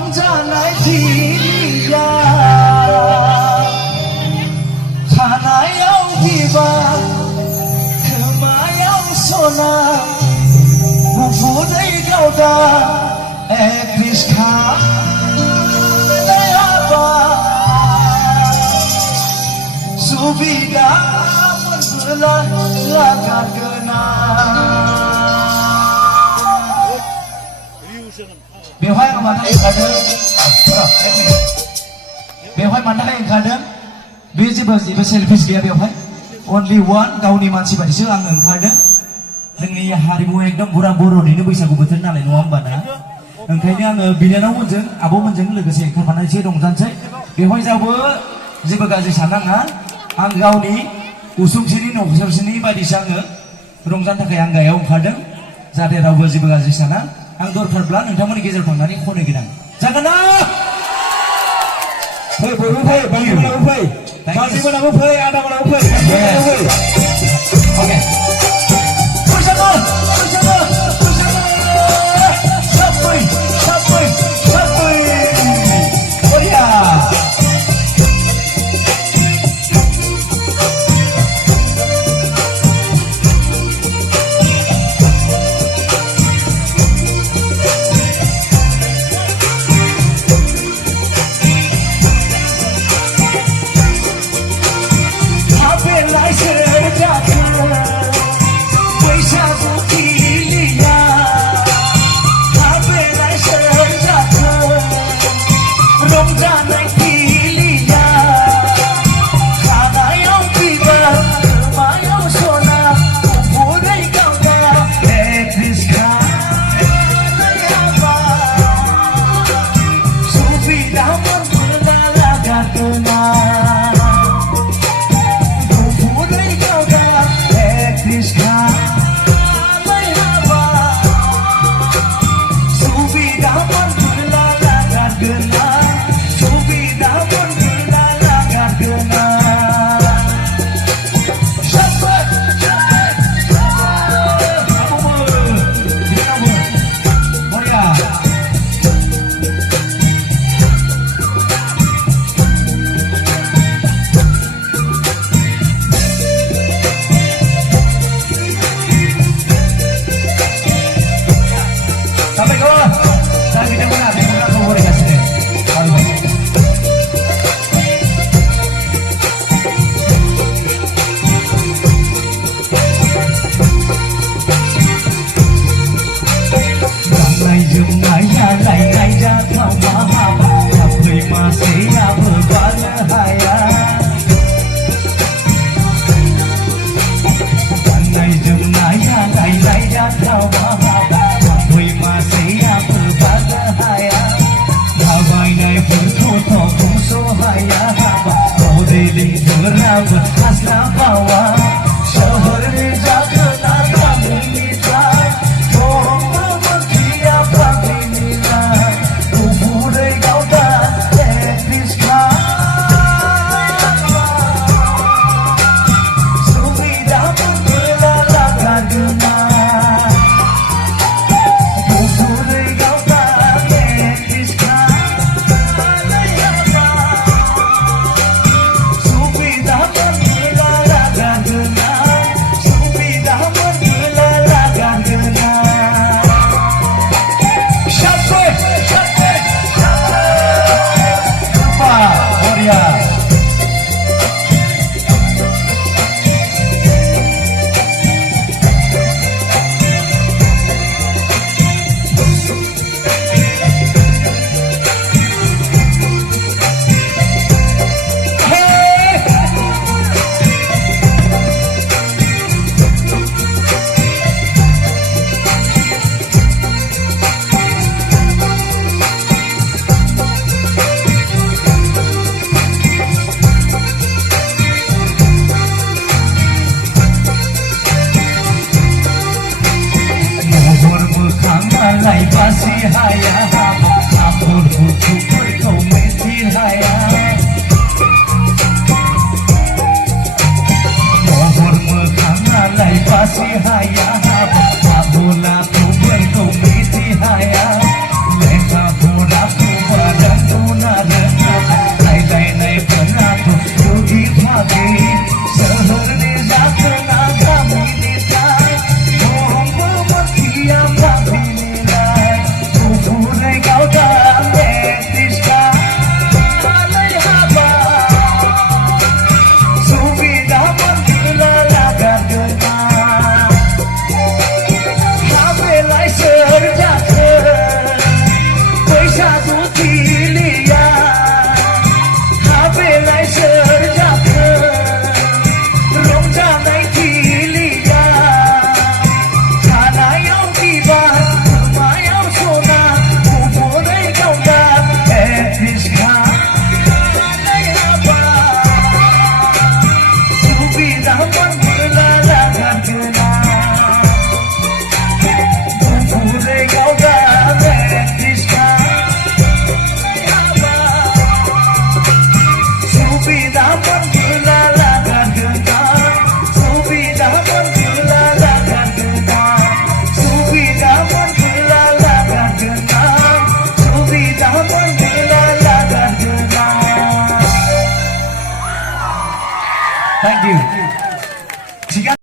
रंजानाय दिया खानायाव बिबार खोमायाव सना गुफुरै गावदा एकट्रिस खानाय हाबा सुबिदा मोनबोला लागारगोना बेवहाय आं मानो ओंखारदों बेवहाय मानो थाखाय ओंखारदों बे जेबो सेल्फिस गैया बेवहाय अनलि वान गावनि मानसि बायदिसो आं ओंखारदों जोंनि हारिमु एकदम बुरा बर'निनो बैसागु बोथोर नालाय नङा होमबा ना ओंखायनो आङो बिनानावमोनजों आब'मोनजों लोगोसे ओंखारफानानैसो रंजानोसै बेवहाय जेबो गाज्रि साननाङा आं गावनि उसुंसेनि न'खरसेनि बायदिसो आङो रंजानो थाखाय आं गायाव ओंखारदों जाहाथे रावबो जेबो गाज्रि साना आं दरखारब्ला नोंथांमोननि गेजेराव थांनानै खनहैगोन आं जागोन ना फै बयबो फै बांसिनाबो फै बांसिनाबो फै आदामोनाबो फै अके Sampai kawan, saya tidak benar, saya tidak boleh kasih. Subidaman kelalakan genang, subidaman kelalakan genang, subidaman kelalakan genang, subidaman kelalakan genang. Thank you.